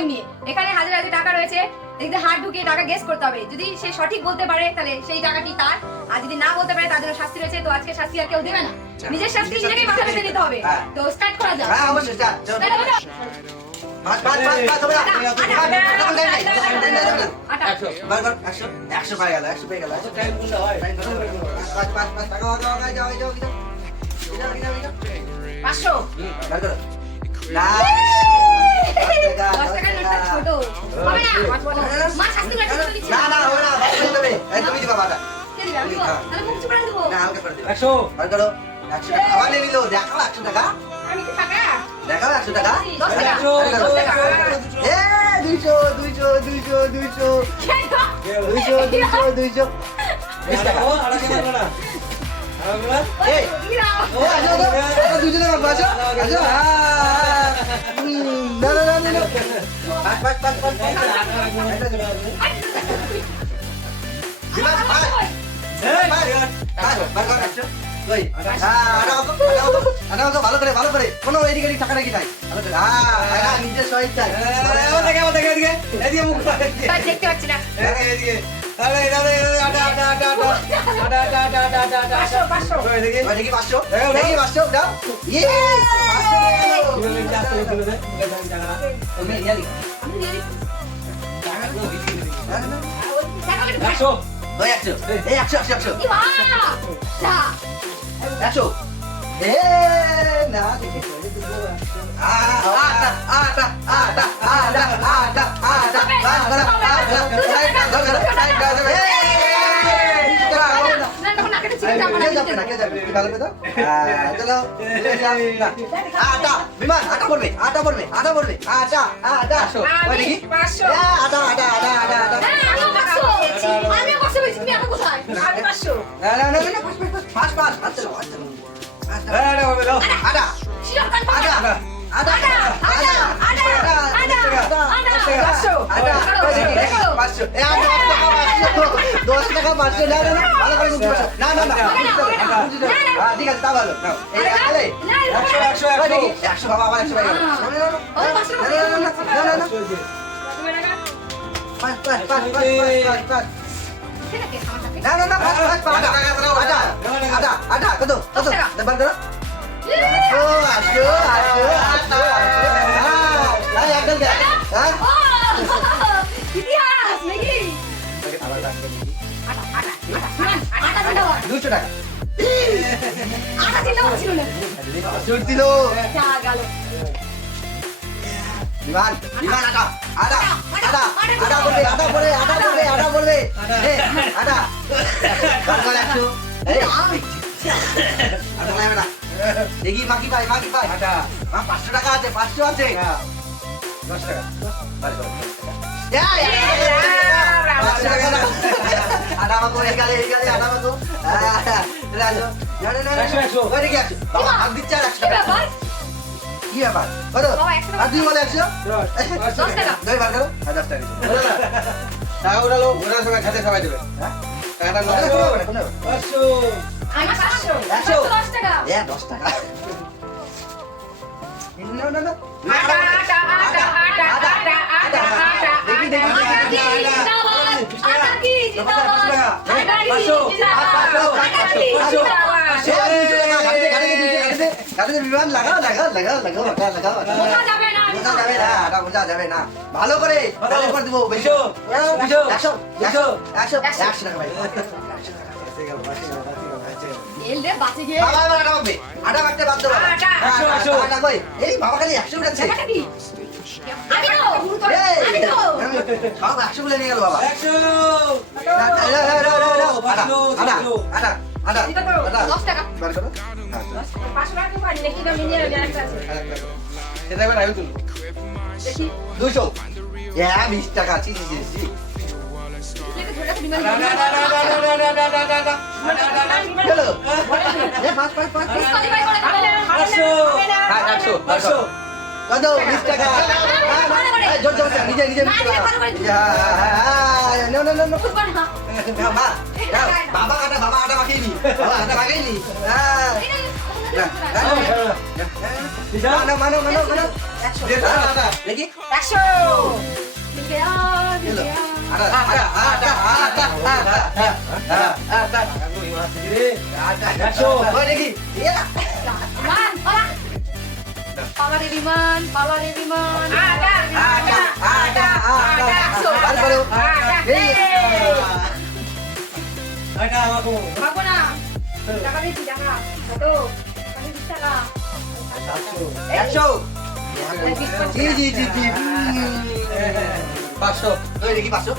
Game নিয়ে। এখানে হাজার হাজার টাকা রয়েছে, দেখতে হাত ঢুকিয়ে টাকা গেস করতে হবে। যদি সে সঠিক বলতে পারে তাহলে সেই টাকাটি তার, আর যদি না বলতে পারে তার জন্য শাস্তি রয়েছে। তো আজকে শাস্তি আর কেউ দেবে না, নিজের শাস্তি নিজেকেই মাথা পেতে নিতে হবে। তো স্টার্ট করা যাক। হ্যাঁ অবশ্যই স্টার্ট। পাঁচ হবে না। 100 পাই গেল 100 পেয়ে গেল। টাইম কোনটা হয়? পাঁচ টাকা যাও 500 বার করো না 10 টাকার নোটটা ছোট হবে না। মা শাস্তি করে দিচ্ছি। না হবে না বলে দেবে এই তুমি দিবা বাটা কে দিবে? আমি দিব। তাহলে মুখ চুপ করে দেব। না আমাকে করে দিবে 100 বার করো 100 টাকা আবার নিয়ে নিলো দেখাও 100 টাকা আমি কি টাকা দেখাও 100 টাকা 10 টাকা 10 টাকা। এ 200 20 টাকা ও আড়া কেন না? আড়া এই দিলাম। ও আসো তো 200 টাকা বাজো আসো না পাঁচ দিবা ভাই ভালো করে কোনো এদিকে টাকা নাকি নাই ভালো করে নিজের সহিত চাই তাই দেখতে পাচ্ছি না। 500 দেখি 500 দাও ইয়ে তুমি ইয়া লিখো আমি নিয়ে নিই। টাকা করে 100 ওই 100 এই 100 কি মা যা 100 এ না দেখি বিমান আটা পড়বে আমি 500 বেশি তুমি আমি কোথায়? আমি 500 আটা শিরক কান আটা আটা দশ টাকা 500 না ভালো করে বুঝতে পারছো না ঠিক আছে তা ভালো 100 বাবা আবার 100 পাই আটা কত বার করো ইতিহাস নাকি 200 টাকা আটা চিন্তা করছিল না দিল যা গেল বিমান আটা বলবে আটা বারবার 100 দেখি বাকি পাই 500 টাকা আছে 500 আছে 10 টাকা আটা মাকো এই গালে আটা মাকো হাত দিচ্ছে আর 100 টাকা কি ব্যাপার কত আর তুই বলে 100 10 টাকা দই বার করো 1000 টাকা টাকা উঠালো ওটার সঙ্গে খাতে সবাই দেবে হ্যাঁ টাকাটা কোন 500 আমি 500 100 10 টাকা 10 টাকা না বিমান লাগাও যাবে না ভালো করে দিব 100 টাকা ভাই এলরে বাঁচে গিয়ে বাবা আটা মাখবে আটা মাখতে বাধ্য বাবা আটা কই এই বাবা খালি 100 উঠাচ্ছে টাকা কি আমি তো বাবা 100 বলে নিয়ে গেল বাবা 100 আটা 10 টাকা বার করো 500 টাকা পারি দেখি দাম নিয়ে আরেকটা আছে এটা একবার আইও তুলো দেখি 200 20 টাকা জি এটা ধরে রাখো বিমান চলো পাঁচ ডিসকাউন্ট করে কত 20 টাকা জোর নিজে বাবা আটা মাখিয়ে নি মানো 100 দেখি 100 লিখে আন এলো। লিখে আন। আটা ওই দেখি মান পালা পালা রে বিমান আটা আটা 100 বার করো এই ভাবো না টাকা দিচ্ছি টাকা কত টাকা দিচ্ছি টাকা 100 জি 500 ওই দেখি 500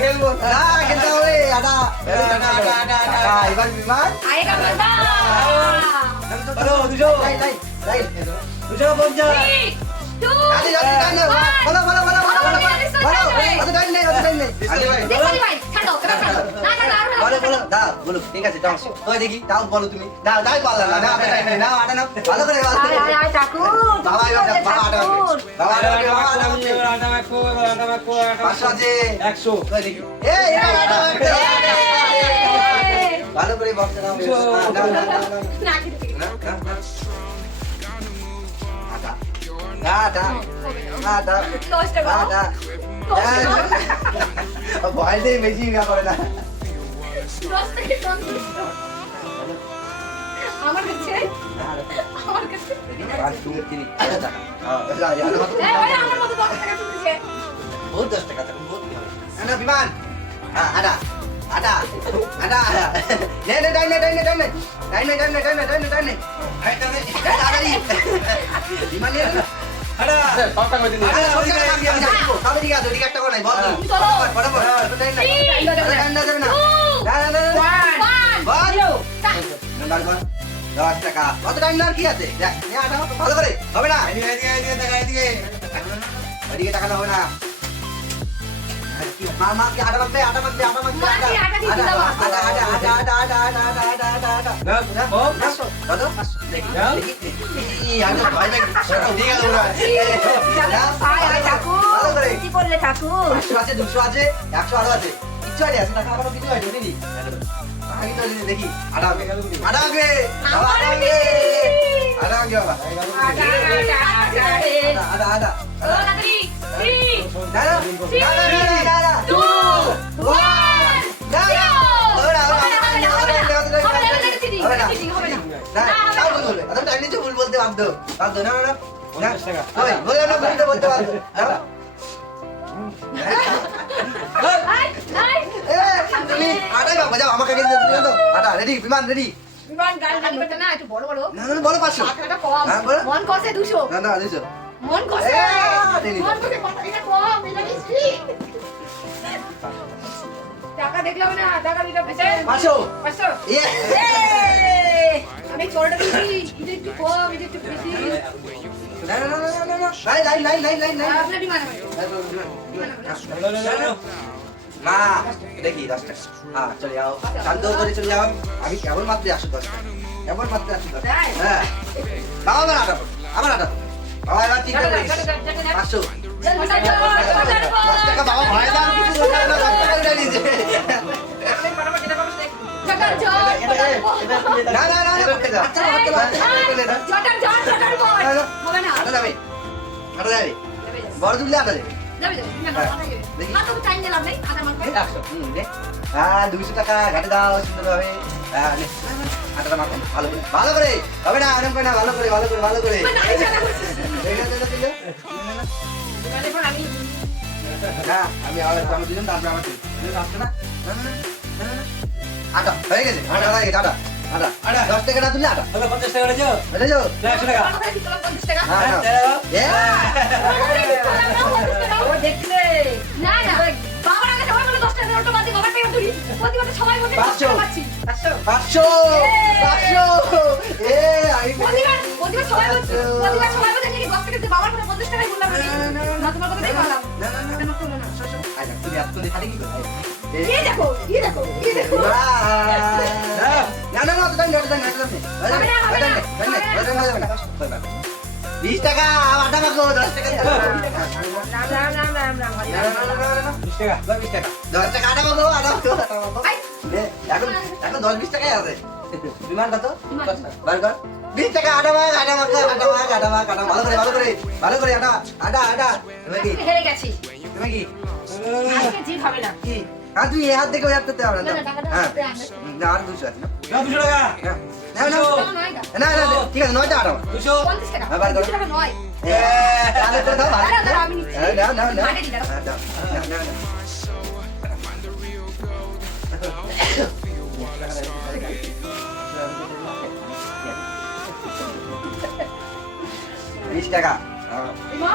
খেলবো না খেলতে হবে আটা এবার বিমান আয়েগা মজা লাইন 250 বলো ঠিক আছে দাও ওই দেখি দাও বলো তুমি দাও দাই বললা না দাও আটা নাও ভালো করে বাবা পাঁচশো আছে 100 ওই দেখি এই ভালো করে বক্স নাও ভয় দিয়ে বেশি করে না আমার কাছে আমার মতো 10 টাকা তুলেছে বহুত 10 টাকা না বিমান আটা আটা আটা নে বিমান নিয়ে আরে পাপা কই দিন দশ টাকা কত টাইম কি আছে ভালো করে হবে না ওইদিকে টাকা হবে না মা কি আটা মাখবে কত দেখি ভাই ভালো করে কি করলে ঠাকুর 500 আছে 200 আছে 100 আরো আছে কিচ্ছু আছে টাকা আরো কিছু আছে দিদি দেখি আটা আগে ভুল বলতে বাধ্য না 50 টাকা বলতে বাধ্য তুমি আটাই বাবা যাও আমাকে আটা রেডি বিমান রেডি বিমান গাল গালি করতে না একটু বড় না বলো 500 টাকাটা কম হ্যাঁ, বলো। মন কষে 200 না 200 মন কষে দিনি। মন কষে এটা কম এটা বেশি টাকা দেখলাম না টাকা দিতে পেছে 500 500 ইয়ে আমি চড়টা দিছি এটা একটু কম এটা একটু বেশি না লাইন আপনার বিমান মা দেখি 10 টাকা হ্যাঁ চলে যাও শান্ত করে চলে যাও আমি কেবল মাত্র 110 টাকা কেবল মাত্র 110 টাকা হ্যাঁ বাবা আমার আটা বাবা এবার 3 টাকা 500 10 টাকা বাবা ভয় দাও কিছু বলে না 10 টাকা উঠে নিয়েছে জটার জট না আচ্ছা জটার বল হবে না আটা যাবে বড় দুলে আটা যাবে যাবে না তো টাইম দিলাম নাই আধা মান পাই 200 টাকা ঘাটে দাও সুন্দরভাবে আটাটা মাখো ভালো করে হবে না আরাম করে না ভালো করে না আমি আবার আমরা দুজন তারপরে আমার আসছে না আটা হয়ে গেছে আটা 10 টাকা না তুললে আটা 50 টাকা রেজো বুঝে যাও 100 টাকা 50 টাকা হ্যাঁ ও দেখলে না বাবার আগে সবাই বলে 10 টাকা অটো বাদি বাবার টাকা ধরি প্রতিবারে সবাই বলে 10 টাকা পাচ্ছি 500 আমি প্রতিবার সবাই বলছে নাকি 10 টাকা দিয়ে বাবার করে 50 টাকাই বললাম না তোমার কথা দেখলাম আচ্ছা তুমি এতক্ষণ খালি কি করো এই দেখো না অত টাইম না 20 টাকা আটা মাখো 10 টাকা 20 টাকা 10 টাকা আটা মাখো এখন 10-20 টাকাই আছে বিমান কত বিমান। বার কর 20 টাকা আটা ভাগ ভালো করে আটা তুমি কি আজকে হেরে গেছি তুমি কি আজকে জিত হবে না কি আর তুই এই হাত দেখে ওই হাত করতে হবে না না, না, টাকাটা হ্যাঁ হাতে আনবে। না আর 200 আছে না না 200 টাকা না না নয় দা। না ঠিক আছে 9 টাকা আটা 200 50 টাকা হ্যাঁ, বার করো। 50 টাকা নয় তাহলে করে দাও দাঁড়াও, দাঁড়াও, আমি নিচ্ছি। না মাঠে দিই, দাঁড়াও। না বিশ টাকা মা